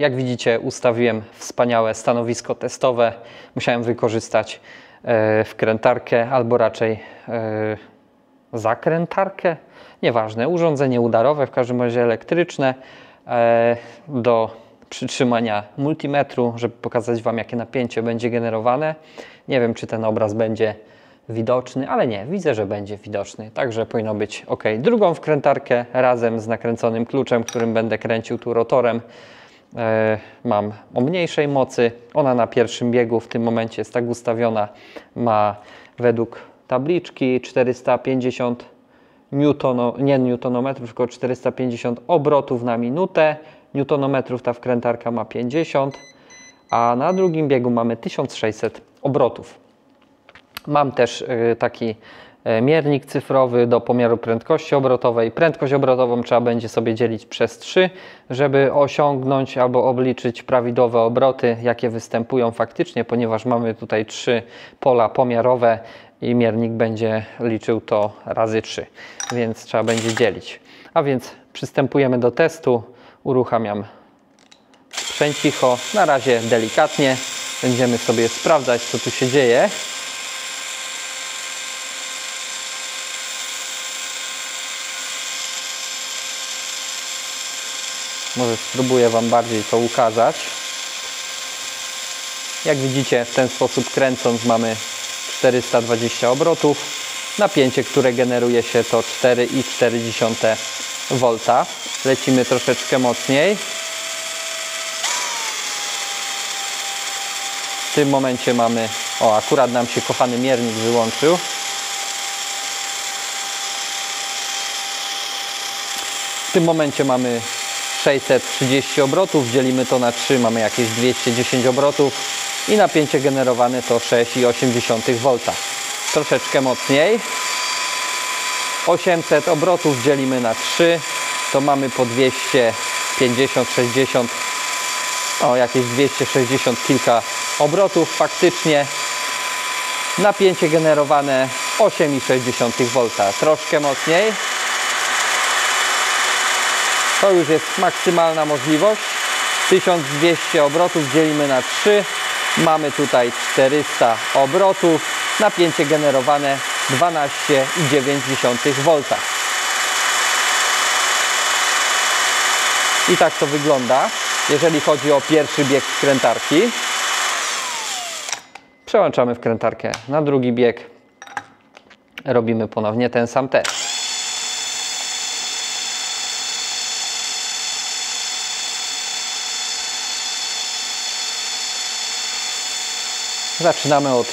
Jak widzicie, ustawiłem wspaniałe stanowisko testowe. Musiałem wykorzystać wkrętarkę, albo raczej zakrętarkę. Nieważne, urządzenie udarowe, w każdym razie elektryczne, do przytrzymania multimetru, żeby pokazać Wam, jakie napięcie będzie generowane. Nie wiem, czy ten obraz będzie widoczny, ale nie, widzę, że będzie widoczny, także powinno być ok. Drugą wkrętarkę razem z nakręconym kluczem, którym będę kręcił tu rotorem, mam o mniejszej mocy. Ona na pierwszym biegu w tym momencie jest tak ustawiona, ma według tabliczki 450 nie newtonometrów, tylko 450 obrotów na minutę. Newtonometrów ta wkrętarka ma 50, a na drugim biegu mamy 1600 obrotów. Mam też taki miernik cyfrowy do pomiaru prędkości obrotowej. Prędkość obrotową trzeba będzie sobie dzielić przez 3, żeby osiągnąć albo obliczyć prawidłowe obroty, jakie występują faktycznie, ponieważ mamy tutaj 3 pola pomiarowe i miernik będzie liczył to razy 3, więc trzeba będzie dzielić. A więc przystępujemy do testu. Uruchamiam sprzęcicho. Na razie delikatnie. Będziemy sobie sprawdzać, co tu się dzieje. Może spróbuję Wam bardziej to ukazać. Jak widzicie, w ten sposób kręcąc mamy 420 obrotów. Napięcie, które generuje się, to 4,4 V. Lecimy troszeczkę mocniej. W tym momencie mamy... O, akurat nam się kochany miernik wyłączył. W tym momencie mamy 630 obrotów, dzielimy to na 3, mamy jakieś 210 obrotów i napięcie generowane to 6,8 V. Troszeczkę mocniej. 800 obrotów dzielimy na 3, to mamy po 250, 60, o jakieś 260 kilka obrotów faktycznie. Napięcie generowane 8,6 V. Troszkę mocniej. To już jest maksymalna możliwość. 1200 obrotów dzielimy na 3. Mamy tutaj 400 obrotów. Napięcie generowane 12,9 V. I tak to wygląda, jeżeli chodzi o pierwszy bieg wkrętarki. Przełączamy wkrętarkę na drugi bieg. Robimy ponownie ten sam test. Zaczynamy od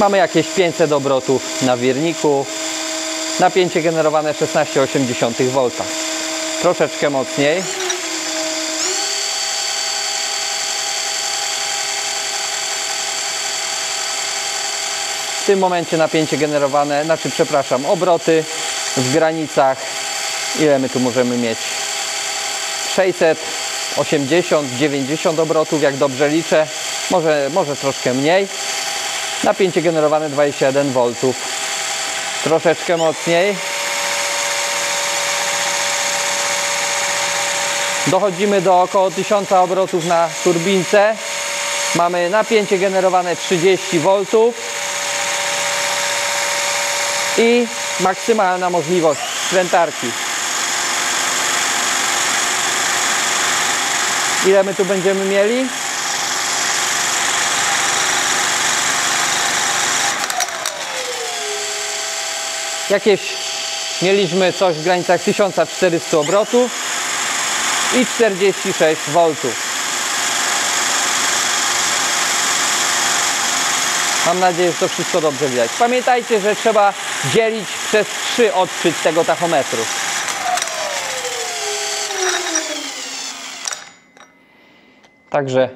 mamy jakieś 500 obrotów na wirniku. Napięcie generowane 16,8 V. Troszeczkę mocniej. W tym momencie napięcie generowane, obroty w granicach, ile my tu możemy mieć? 680, 90 obrotów, jak dobrze liczę, może troszkę mniej. Napięcie generowane 21 V. Troszeczkę mocniej. Dochodzimy do około 1000 obrotów na turbince. Mamy napięcie generowane 30 V. I maksymalna możliwość wkrętarki. Ile my tu będziemy mieli? Mieliśmy coś w granicach 1400 obrotów i 46 V. Mam nadzieję, że to wszystko dobrze widać. Pamiętajcie, że trzeba dzielić przez 3 odczyt tego tachometru. Także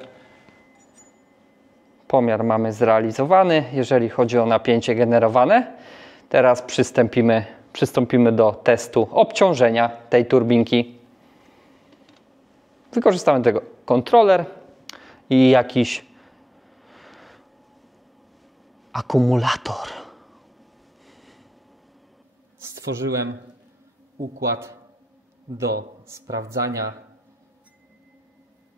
pomiar mamy zrealizowany, jeżeli chodzi o napięcie generowane. Teraz przystąpimy do testu obciążenia tej turbinki. Wykorzystamy do tego kontroler i jakiś akumulator. Stworzyłem układ do sprawdzania,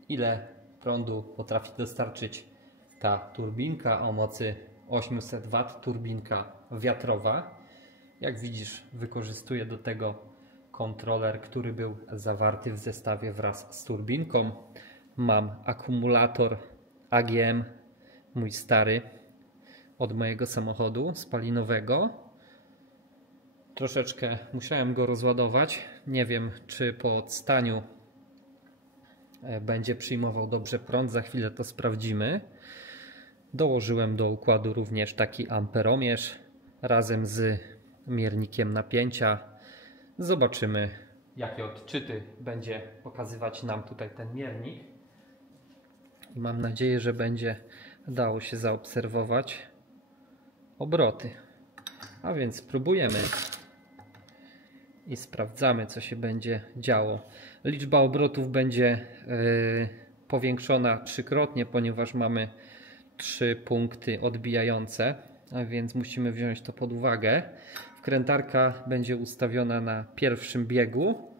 ile prądu potrafi dostarczyć ta turbinka o mocy 800 W, turbinka wiatrowa. Jak widzisz, wykorzystuję do tego kontroler, który był zawarty w zestawie wraz z turbinką. Mam akumulator AGM, mój stary, od mojego samochodu spalinowego. Troszeczkę musiałem go rozładować. Nie wiem, czy po odstaniu będzie przyjmował dobrze prąd. Za chwilę to sprawdzimy. Dołożyłem do układu również taki amperomierz razem z miernikiem napięcia. Zobaczymy, jakie odczyty będzie pokazywać nam tutaj ten miernik. I mam nadzieję, że będzie dało się zaobserwować obroty. A więc próbujemy i sprawdzamy, co się będzie działo. Liczba obrotów będzie powiększona trzykrotnie, ponieważ mamy 3 punkty odbijające, a więc musimy wziąć to pod uwagę. Wkrętarka będzie ustawiona na pierwszym biegu,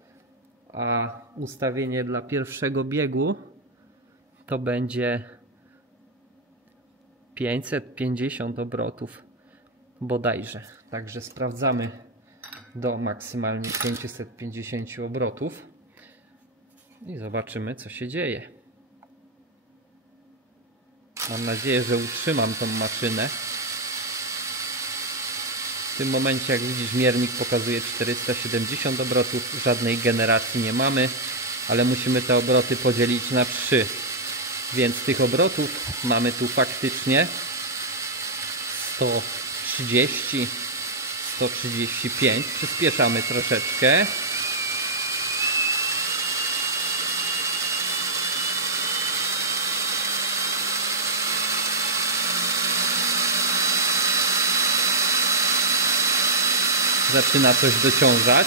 a ustawienie dla pierwszego biegu to będzie 550 obrotów bodajże. Także sprawdzamy do maksymalnie 550 obrotów i zobaczymy, co się dzieje. Mam nadzieję, że utrzymam tą maszynę. W tym momencie, jak widzisz, miernik pokazuje 470 obrotów. Żadnej generacji nie mamy, ale musimy te obroty podzielić na 3. Więc tych obrotów mamy tu faktycznie 130, 135. Przyspieszamy troszeczkę. Zaczyna coś dociążać.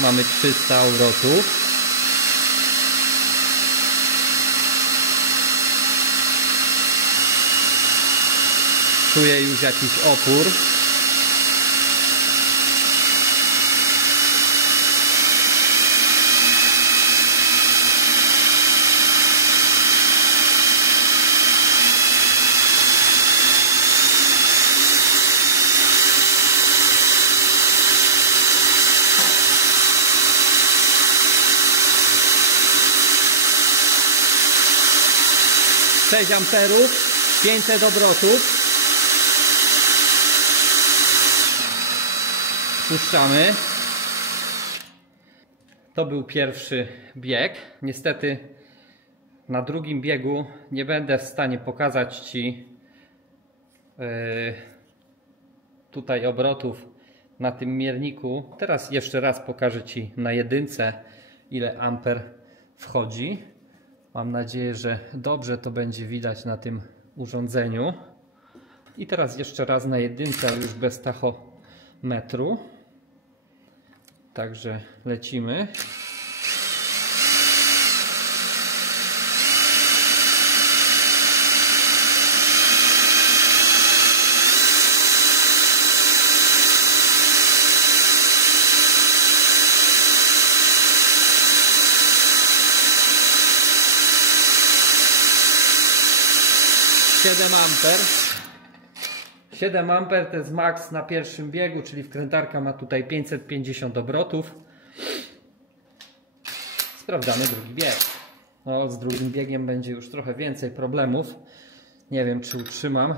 Mamy 300 obrotów. Czuję już jakiś opór. Sześć amperów, 500 obrotów. Puszczamy. To był pierwszy bieg. Niestety na drugim biegu nie będę w stanie pokazać Ci tutaj obrotów na tym mierniku. Teraz jeszcze raz pokażę Ci na jedynce, ile amper wchodzi. Mam nadzieję, że dobrze to będzie widać na tym urządzeniu. I teraz jeszcze raz na jedynce, ale już bez tachometru. Także lecimy. Amper. 7 amper to jest maks na pierwszym biegu, czyli wkrętarka ma tutaj 550 obrotów. Sprawdzamy drugi bieg. No, z drugim biegiem będzie już trochę więcej problemów. Nie wiem, czy utrzymam.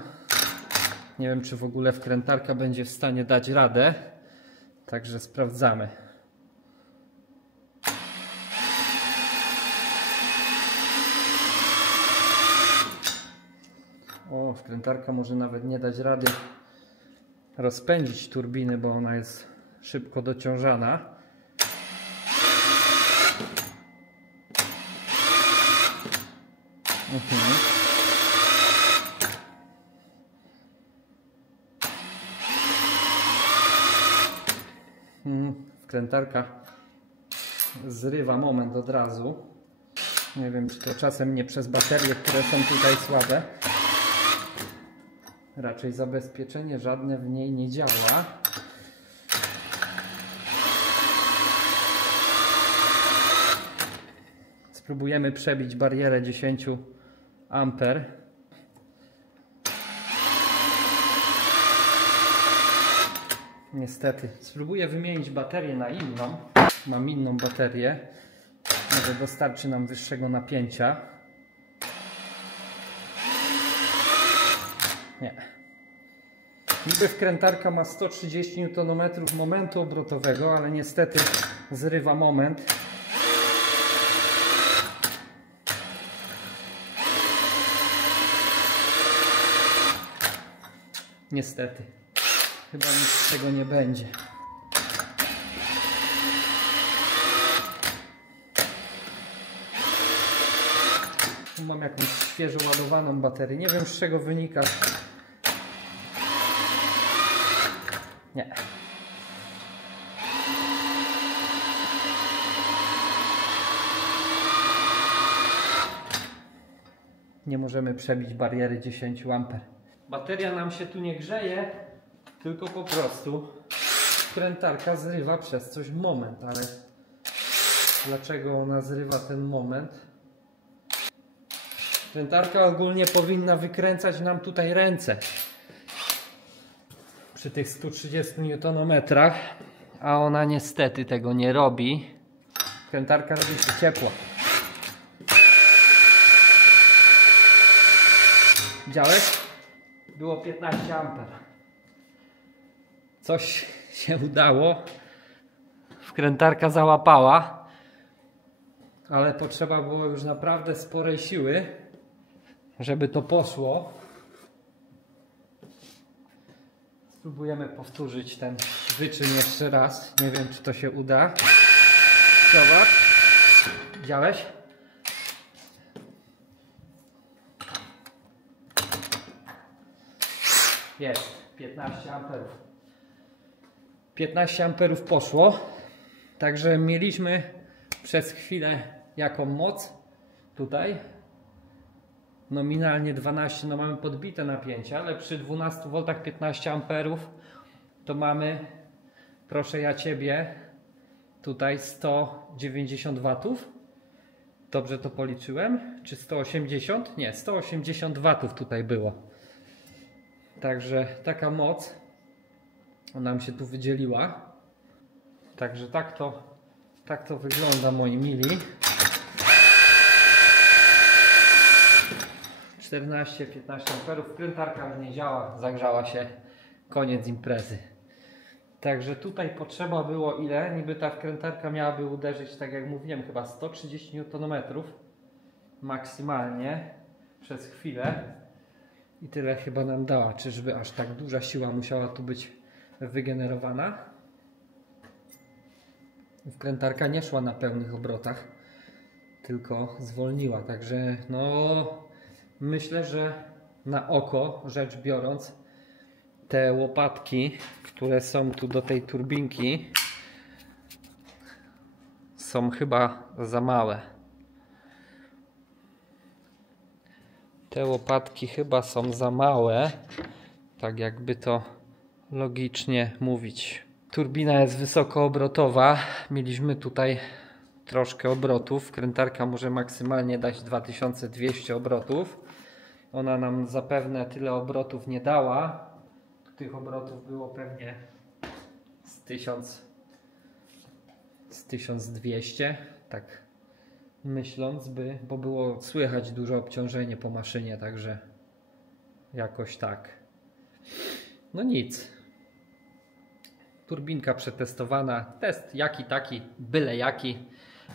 Nie wiem, czy w ogóle wkrętarka będzie w stanie dać radę. Także sprawdzamy. O, wkrętarka może nawet nie dać rady rozpędzić turbiny, bo ona jest szybko dociążana. Wkrętarka zrywa moment od razu. Nie wiem, czy to czasem nie przez baterie, które są tutaj słabe. Raczej zabezpieczenie żadne w niej nie działa. Spróbujemy przebić barierę 10 amper. Niestety. Spróbuję wymienić baterię na inną. Mam inną baterię. Może dostarczy nam wyższego napięcia. Nie. Niby wkrętarka ma 130 Nm momentu obrotowego, ale niestety zrywa moment. Niestety. Chyba nic z tego nie będzie. Tu mam jakąś świeżo ładowaną baterię. Nie wiem, z czego wynika. Nie. Nie możemy przebić bariery 10 A. Bateria nam się tu nie grzeje, tylko po prostu wkrętarka zrywa przez coś moment, ale dlaczego ona zrywa ten moment? Wkrętarka ogólnie powinna wykręcać nam tutaj ręce przy tych 130 Nm, a ona niestety tego nie robi. Wkrętarka robi się ciepła. Widziałeś? Było 15 A. Coś się udało. Wkrętarka załapała, ale potrzeba było już naprawdę sporej siły, żeby to poszło. Spróbujemy powtórzyć ten wyczyn jeszcze raz. Nie wiem, czy to się uda. Zobacz. Widziałeś? Jest. 15 amperów. 15 amperów poszło. Także mieliśmy przez chwilę jaką moc tutaj. Nominalnie 12, no mamy podbite napięcie, ale przy 12 V 15 amperów to mamy, proszę ja Ciebie, tutaj 190 W. Dobrze to policzyłem? Czy 180? Nie, 180 W tutaj było. Także taka moc nam się tu wydzieliła. Także tak to wygląda, moi mili. 14-15 amperów. Wkrętarka już nie działa, zagrzała się, koniec imprezy. Także tutaj potrzeba było ile? Niby ta wkrętarka miałaby uderzyć, tak jak mówiłem, chyba 130 Nm maksymalnie przez chwilę. I tyle chyba nam dała. Czyżby aż tak duża siła musiała tu być wygenerowana? Wkrętarka nie szła na pełnych obrotach, tylko zwolniła. Także no, myślę, że na oko rzecz biorąc, te łopatki, które są tu do tej turbinki, są chyba za małe. Te łopatki chyba są za małe, tak jakby to logicznie mówić. Turbina jest wysokoobrotowa. Mieliśmy tutaj troszkę obrotów. Wkrętarka może maksymalnie dać 2200 obrotów. Ona nam zapewne tyle obrotów nie dała. Tych obrotów było pewnie z 1200, tak myśląc bo było słychać duże obciążenie po maszynie, także jakoś tak. No nic. Turbinka przetestowana. Test jaki taki, byle jaki.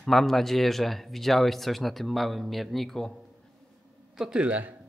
Mam nadzieję, że widziałeś coś na tym małym mierniku. To tyle.